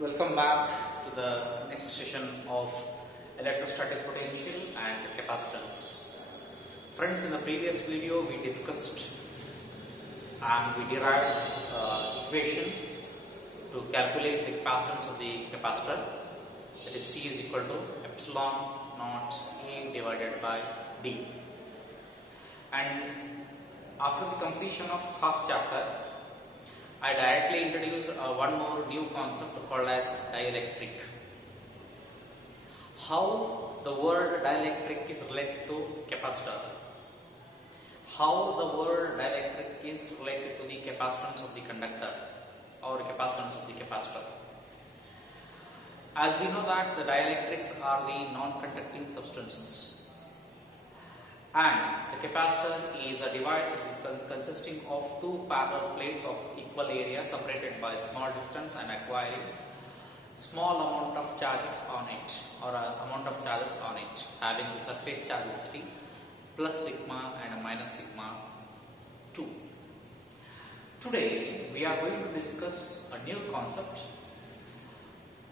Welcome back to the next session of electrostatic potential and capacitance. Friends, in the previous video we discussed and we derived equation to calculate the capacitance of the capacitor, that is C is equal to epsilon naught A divided by D. And after the completion of half chapter, I directly introduce one more new concept called as dielectric. How the word dielectric is related to capacitor. How the word dielectric is related to the capacitance of the conductor or capacitance of the capacitor. As we know that the dielectrics are the non-conducting substances. And the capacitor is a device which is consisting of two parallel plates of equal area separated by a small distance and acquiring small amount of charges on it or amount of charges on it, having the surface charge density plus sigma and minus sigma 2. Today we are going to discuss a new concept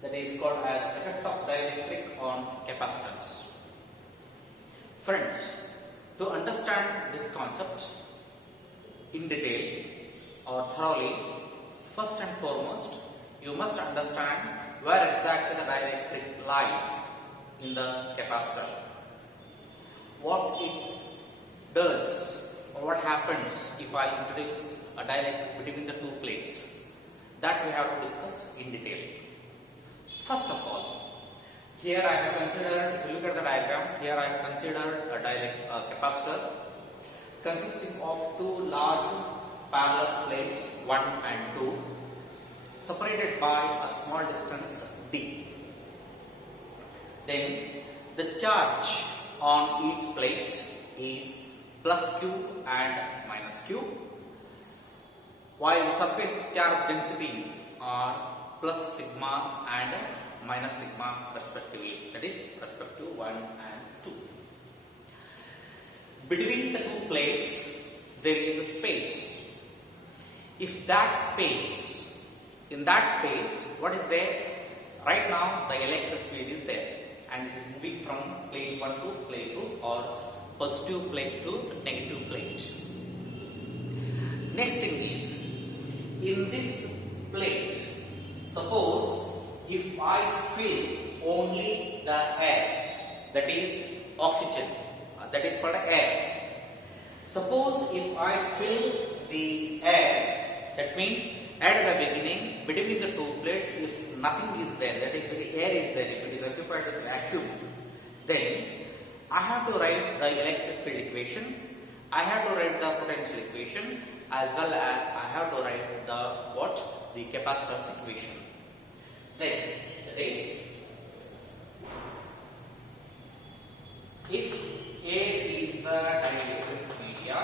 that is called as effect of dielectric on capacitance. Friends, to understand this concept in detail or thoroughly, first and foremost, you must understand where exactly the dielectric lies in the capacitor. What it does or what happens if I introduce a dielectric between the two plates, that we have to discuss in detail. First of all, here I have considered, if you look at the diagram, here I have considered a capacitor consisting of two large parallel plates 1 and 2 separated by a small distance d. Then the charge on each plate is plus q and minus q, while the surface charge densities are plus sigma and minus sigma respectively, that is respective 1 and 2. Between the two plates there is a space. If that space, in that space, what is there? Right now the electric field is there and it is moving from plate 1 to plate 2 or positive plate to negative plate. Next thing is, in this plate, suppose if I fill only the air, that is oxygen, that is called air. Suppose if I fill the air, that means at the beginning between the two plates, if nothing is there, that is if the air is there, if it is occupied with vacuum, then I have to write the electric field equation, I have to write the potential equation, as well as I have to write the capacitance equation. Then that is, if air is the dielectric media,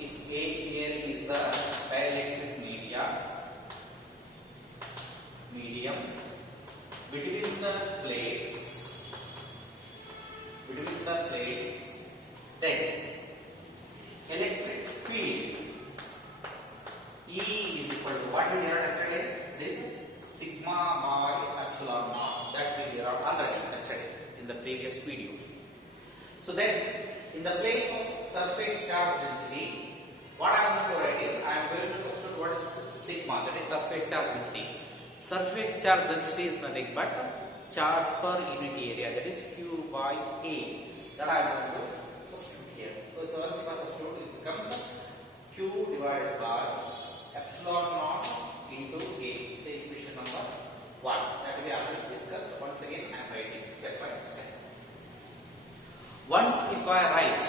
if air is the dielectric medium between the plates, then electric field E is equal to what we derived yesterday? This sigma by epsilon naught, that we derived already yesterday in the previous video. So then, in the place of surface charge density, what I am going to write is, I am going to substitute what is sigma, that is surface charge density. Surface charge density is nothing but charge per unit area, that is Q by A, that I am going to substitute here. So once if I substitute, it becomes Q divided by epsilon naught into A. This is equation number 1 that we have discussed. Once again I am writing step by step. Once if I write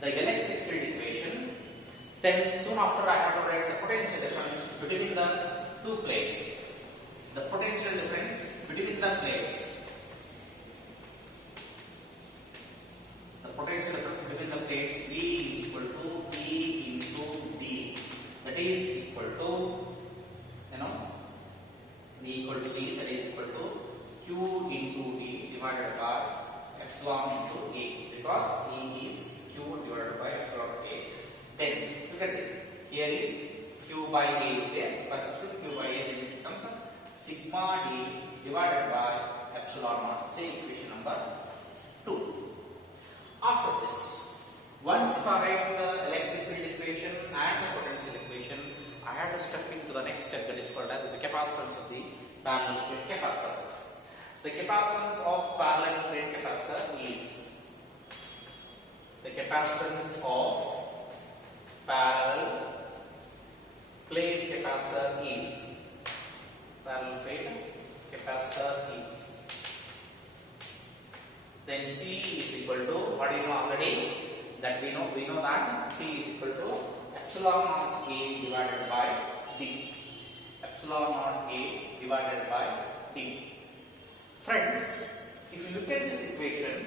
the electric field equation, then soon after I have to write the potential difference between the two plates. The potential difference between the plates. The potential difference between the plates V is equal to E into D. That is equal to, V equal to D, that is equal to Q into D divided by epsilon into A, because E is Q divided by epsilon A. Then look at this, here is Q Q by A is there. First substitute Q by A, then it becomes sigma D divided by epsilon naught. Say equation number 2. After this, once if I write the electric field equation and the potential equation, I have to step into the next step, that is called as the capacitance of the parallel plate capacitor. The capacitance of parallel plate capacitor is the capacitance of parallel plate capacitor is then C is equal to, what do you know already? That we know that C is equal to epsilon naught A divided by D. Epsilon naught A divided by D. Friends, if you look at this equation,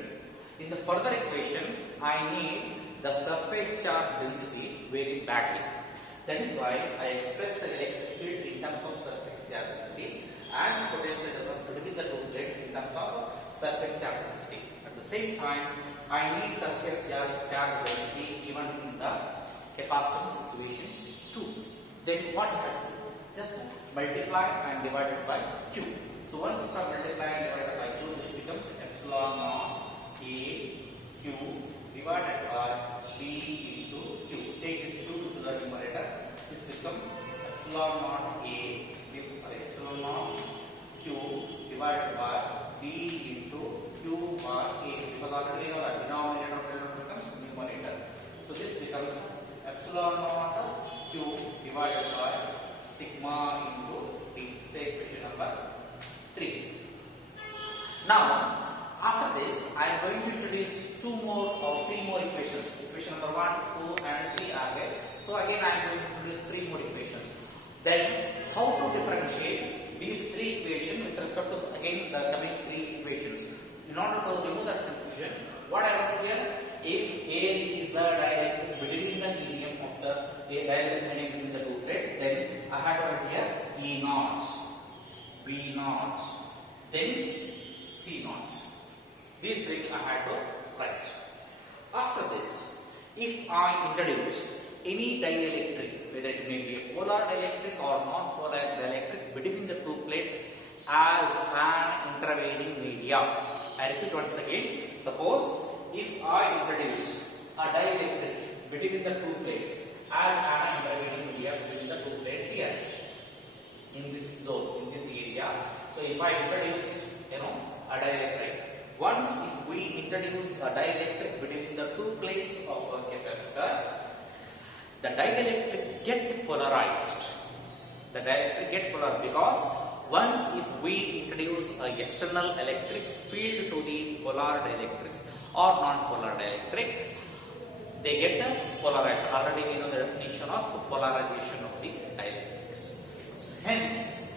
in the further equation, I need the surface charge density very badly. That is why I express the electric field in terms of surface charge density and potential difference between the two plates in terms of surface charge density. At the same time, I need surface charge density given in the capacitance equation 2. Then what you have to do? Just multiply and divide it by Q. So once you multiply and divide it by Q, this becomes epsilon naught A Q divided by B into Q. Take this Q to the numerator. This becomes epsilon naught epsilon naught Q divided by B into Q by A, because already we know that denominator becomes numerator. So this becomes epsilon naught Q divided by sigma into D. Say equation number 3. Now, after this, I am going to introduce 3 more equations. Equation number 1, 2 and 3 are there. So again, I am going to introduce 3 more equations. Then, how to differentiate these 3 equations with respect to again the coming 3 equations. In order to remove that confusion, what I have to here, if A is the dielectric between the medium of the dielectric medium between the two plates, then I have to write here E naught, B naught, then C naught. These 3 I had to write. After this, if I introduce any dielectric, whether it may be a polar dielectric or non-polar dielectric between the two plates as an intervening media. I repeat once again, suppose if I introduce a dielectric between the two plates as an intervening media between the two plates here in this zone, in this area. So if I introduce a dielectric, once if we introduce a dielectric between the two plates of a capacitor, the dielectric get polarized. The dielectric get polarized because once if we introduce an external electric field to the polar dielectrics or non-polar dielectrics, they get polarized. Already we know the definition of polarization of the dielectrics. Hence,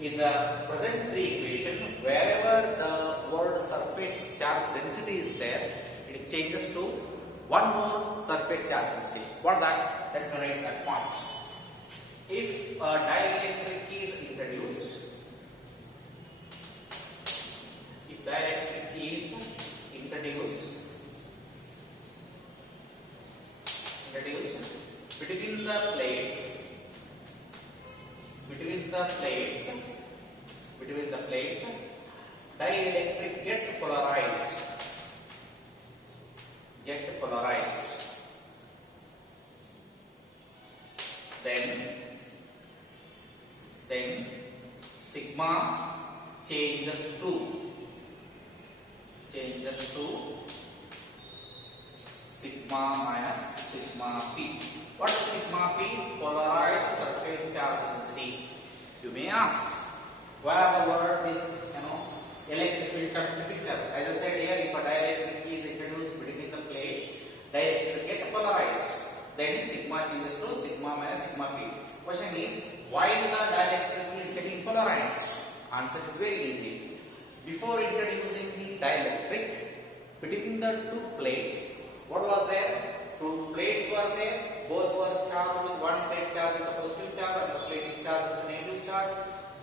in the present 3 equation, wherever the word surface charge density is there, it changes to one more surface charge density. What that? Let me write that point. If a dielectric is introduced, between the plates, dielectric get polarized. Then sigma changes to sigma minus sigma p. What is sigma p? Polarized surface charge density. You may ask, where the word is electric field come into picture. As I said here, if a dielectric is introduced between the plates, dielectric get polarized. Then sigma changes to sigma minus sigma p. Question is, why the dielectric is getting polarized? Answer is very easy. Before introducing the dielectric between the two plates, what was there? Two plates were there. Both were charged with one plate charged with a positive charge, and the plate is charged with a negative charge.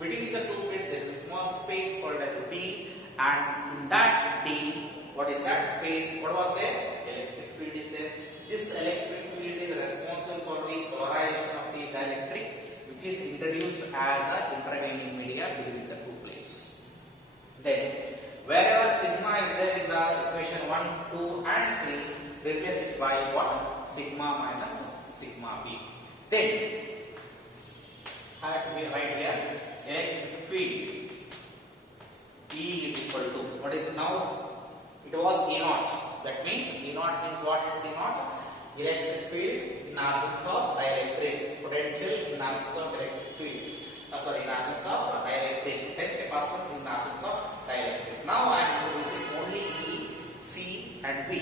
Between the two plates, there is a small space called as D, and in that D, what is that space? What was there? Electric field is there. This electric field is responsible for the polarization of the dielectric introduced as an intervening media between the two plates. Then wherever sigma is there in the equation 1, 2 and 3, replace it by what? Sigma minus sigma b. Then I have to be right here, electric field E is equal to, what is now? It was E0. That means E0 means what is E0? Electric field in absence of dielectric, potential in absence of electric field. In absence of dielectric, then capacitance in absence of dielectric. Now I am using only E, C and B.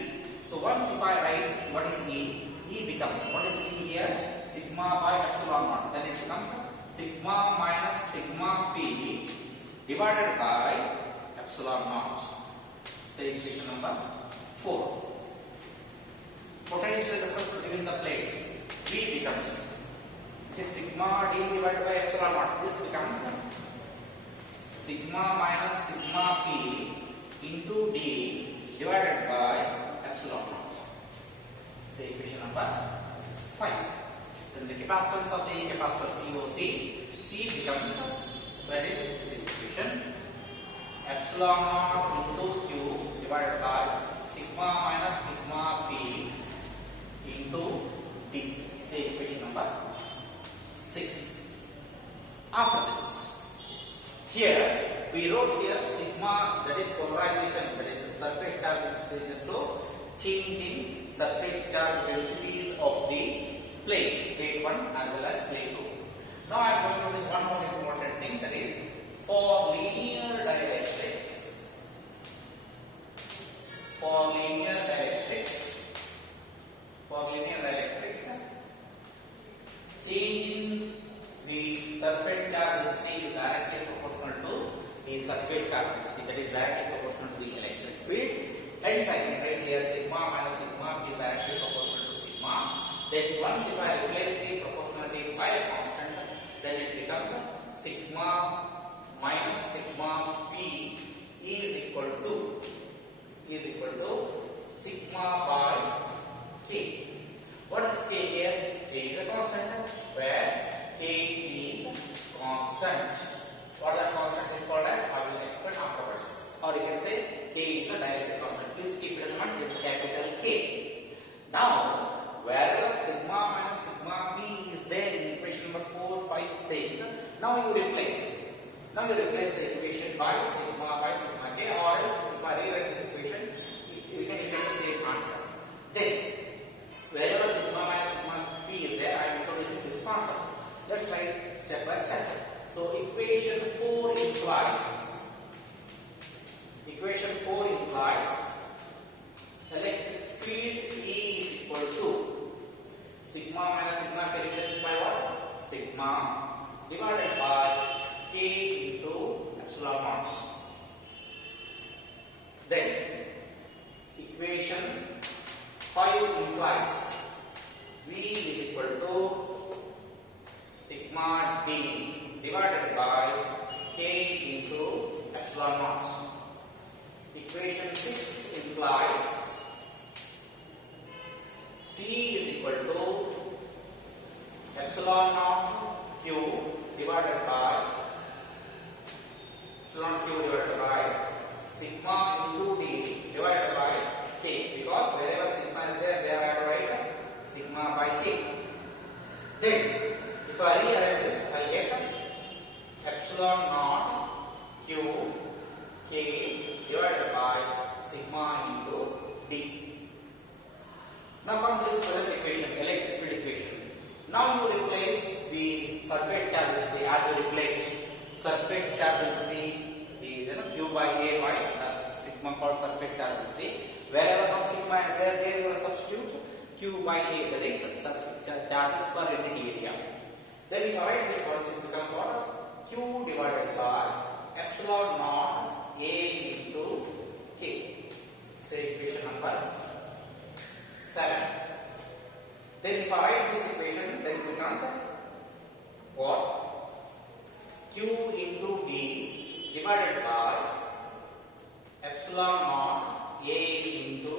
So once if I write what is E, E becomes, what is E here? Sigma by epsilon naught. Then it becomes sigma minus sigma P divided by epsilon naught. Say equation number 4. Potential difference between the plates. V becomes sigma d divided by epsilon naught. This becomes sigma minus sigma p into d divided by epsilon naught. Say equation number 5. Then the capacitance of the capacitor COC, C becomes, that is this equation, epsilon naught into Q divided by sigma minus sigma p into D. Say equation number 6. After this, here we wrote here sigma, that is polarization, that is surface charge densities to changing surface charge densities of the plates, plate 1 as well as plate 2. Now I am going to do one more important thing, that is for linear dielectrics. For linear dielectrics, changing the surface charge density is directly proportional to the surface charge density, that is directly proportional to the electric field. Hence I can write here sigma minus sigma is directly proportional to sigma. Then once if I replace the proportionality by a constant, then it becomes sigma minus sigma p is equal to sigma by k. What is k here? K is a constant, where k is constant. What that constant is called as, I will explain afterwards. Or you can say k is a dielectric constant. Please keep it in mind, this is capital K. Now, wherever sigma minus sigma p is there in equation number 4, 5, 6, now you replace. Now you replace the equation by sigma k, or else if I rewrite this equation, we can get the same answer. Then, wherever sigma minus sigma p is there, I am introducing this concept. Let's write step by step. So equation 4 implies electric field E is equal to sigma minus sigma k replaced by what? Sigma divided by k into epsilon naught. Then equation 5 implies V is equal to sigma d divided by k into epsilon naught. Equation 6 implies C is equal to epsilon naught q divided by sigma into d divided by k, because wherever sigma is there I have to write sigma by k. Then if I rearrange this, I will get epsilon naught q k divided by sigma into d. Now come to this present equation, electric field equation. Now you replace the surface charge density, as you replace surface charge density, q by a by sigma called surface charge density. Wherever now sigma is there you will substitute q by a, that is surface charges per unit area. Then if I write this one, this becomes what? Q divided by epsilon naught a into k. Say equation number 7. Then if I write this equation, then it becomes what? Q into d divided by epsilon naught a into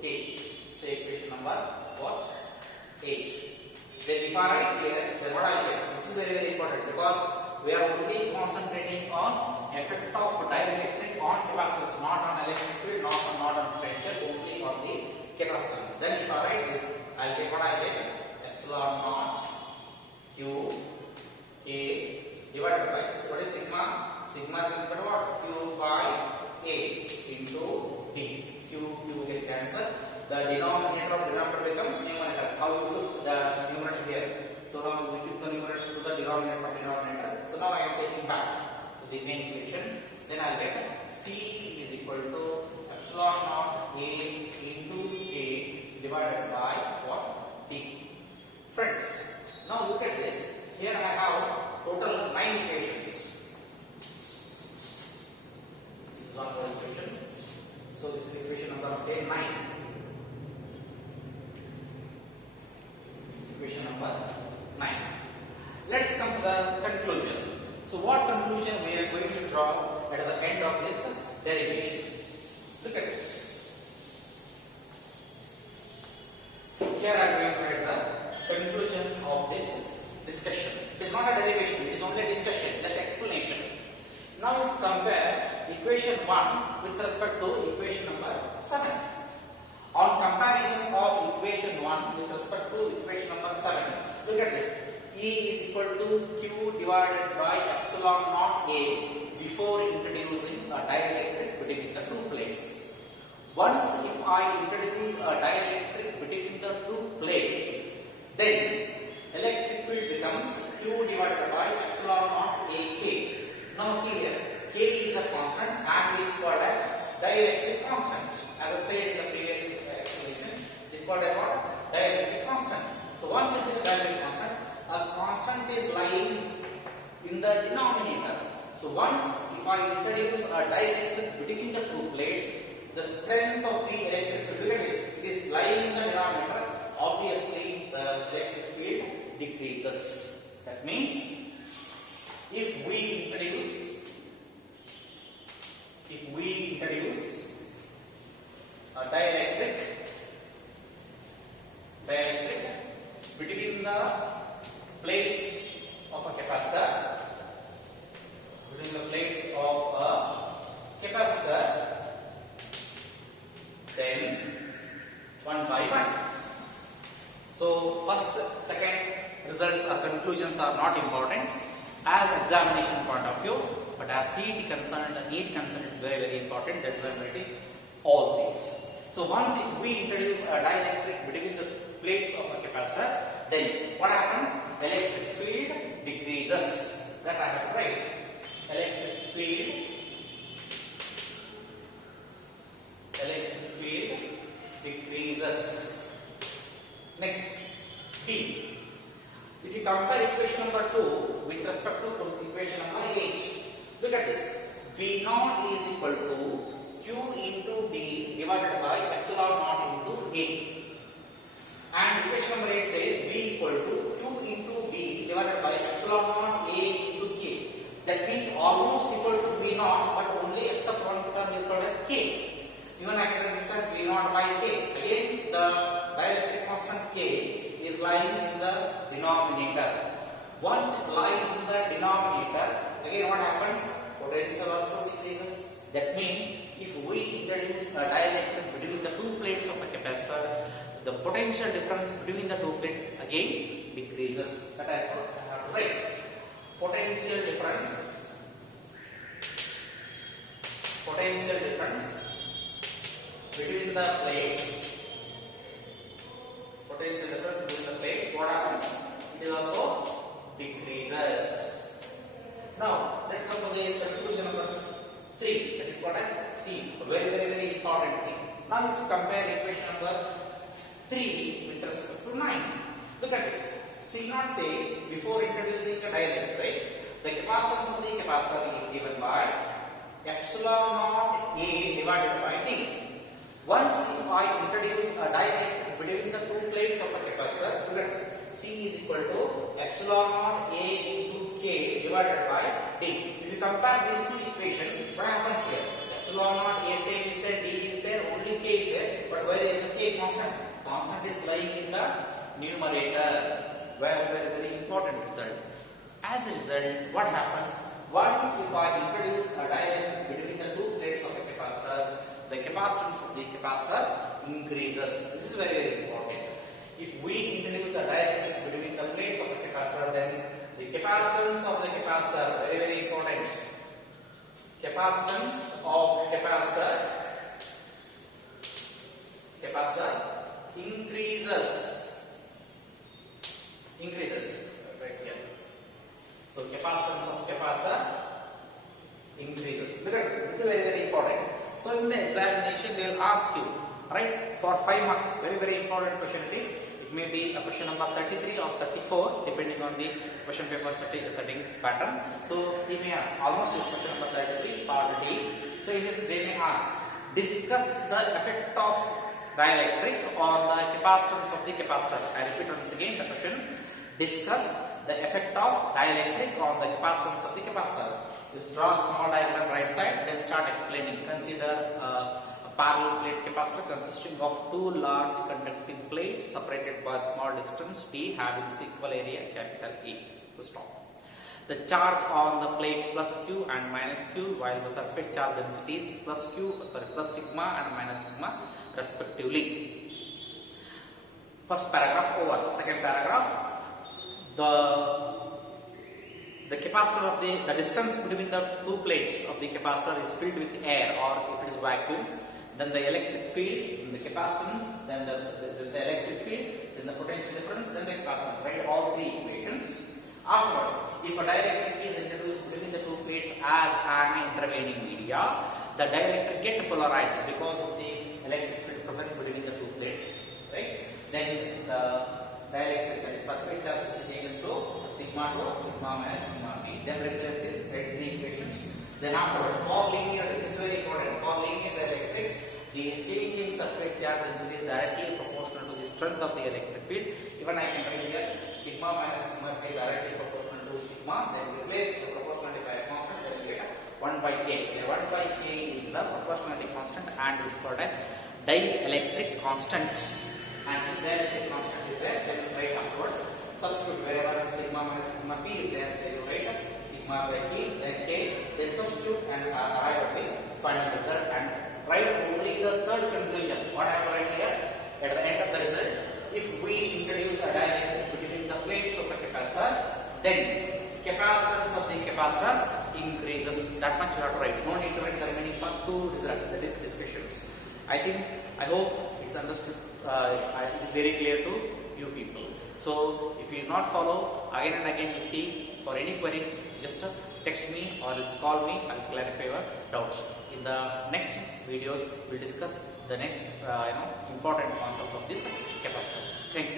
k. Say equation number what? 8. Then if I write here, then what I get? This is very important because we are only concentrating on effect of dielectric on capacitance, not on electric field, not on potential, only on the capacitance. Then if I write this, I'll get what I get, epsilon naught Q A divided by, what is sigma? Sigma is equal to what? Q by A into D. Q get cancelled. The denominator of denominator becomes numerator. How you put the numerator here? So now we took the numerator to the denominator of denominator. So now I am taking back to the main equation. Then I will get C is equal to epsilon naught A into K divided by what? D. Friends, now look at this. Here I have total 9 equations. This is one more equation. So this is equation number, say, 9. Equation number 9. Let's come to the conclusion. So what conclusion we are going to draw at the end of this derivation? Look at this. Here I am going to write the conclusion of this discussion. It is not a derivation, it is only a discussion, that's explanation. Now you compare equation 1 with respect to equation number 7. On comparison of equation 1 with respect to equation number 7, look at this. E is equal to Q divided by epsilon naught A before introducing a dielectric between the two plates. Once if I introduce a dielectric between the two plates, then electric field becomes Q divided by epsilon naught AK. Now see here, K is a constant and is called as dielectric constant. As I said in the previous explanation, is called as what? Dielectric constant. So once it is a dielectric constant, a constant is lying in the denominator. So once if I introduce a dielectric between the two plates, the strength of the electric field, look at this, it is lying in the denominator, obviously the electric field decreases. That means if we introduce a dielectric between the plates of a capacitor, then one by one. So first, second results or conclusions are not important as examination point of view, but as CET concerned, the NEET concerned is very important. That's why I'm writing all these. So once if we introduce a dielectric between the plates of a capacitor, then what happens? Electric field decreases. That I have to write. Electric field decreases. Next, D. If you compare equation number 2 with respect to equation number 8, look at this. V0 is equal to Q into D divided by epsilon naught into A. And equation number 8 says V equal to Q into D divided by epsilon naught A into K. That means almost equal to V0, but only except one term is called as K. Even I can distance V0 by K. Again, the dielectric constant K is lying in the denominator. Once it lies in the denominator, again what happens? Potential also decreases. That means if we introduce a dielectric between the two plates of a capacitor, the potential difference between the two plates again decreases. That is what I have to write. Potential difference between the plates. Potential difference between the plates. What happens? It is also decreases. Now let's come to the conclusion number 3. That is what I see. Very important thing. Now if you compare equation number 3 with respect to 9, look at this. C0 says before introducing a dielectric, right? The capacitance of the capacitor is given by epsilon naught A divided by D. Once if I introduce a dielectric between the two plates of a capacitor, look at C is equal to epsilon naught A into K divided by D. If you compare these two equations, what happens here? Epsilon naught A same is there, D is there, only K is there, but where is the K constant? Constant is lying in the numerator. Very important result. As a result, what happens? Once if I introduce a dielectric between the two plates of a capacitor, the capacitance of the capacitor increases. This is very, very important. If we introduce a dielectric between the plates of a capacitor, then the capacitance of the capacitor, very, very important. Capacitance of capacitor increases right here. So capacitance of capacitor increases. Because this is very, very important. So in the examination they will ask you, right, for 5 marks, very, very important question it is. It may be a question number 33 or 34 depending on the question paper setting pattern. So he may ask, almost is question number 33 part D. So in this they may ask, discuss the effect of dielectric on the capacitance of the capacitor. I repeat once again the question. Discuss the effect of dielectric on the capacitance of the capacitor. Just draw a small diagram right side, then start explaining. Consider a parallel plate capacitor consisting of two large conducting plates separated by a small distance d having equal area capital E. To stop. The charge on the plate plus Q and minus Q, while the surface charge density is plus sigma and minus sigma respectively. First paragraph over. Second paragraph, the capacitor of the distance between the two plates of the capacitor is filled with air, or if it is vacuum, then the electric field, the capacitance, then the electric field, then the potential difference, then the capacitance. Write all three equations. Afterwards, if a dielectric is introduced between the two plates as an intervening media, the dielectric get polarized because of the electric field present between the two plates. Right? Then the dielectric, that is surface charge, changes to sigma minus sigma b. Then replace this, write three equations. Then afterwards, for linear, this is very important. For linear dielectrics, the change in surface charge density is directly proportional to the strength of the electric field. Even I can write here sigma minus sigma b directly proportional to sigma. Then replace the proportionality by a constant. Then we get 1 by k. 1 by k is the proportionality constant and is called as dielectric constant. And this dielectric constant is there. Then we write afterwards. Substitute wherever sigma minus sigma b is there. Then you write sigma by k, then k. Then substitute and arrive at the final result and write only the third conclusion. What I have written here at the end of the result, if we introduce a dielectric between the plates of a capacitor, then capacitance of the capacitor increases. That much you have to write. No need to write the remaining first two results, that is discussions. I hope it's understood. It is very clear to you people. So if you not follow, again and again you see, for any queries, just text me or call me. I will clarify your doubts. In the next videos, we will discuss the next important concept of this capacitor. Thank you.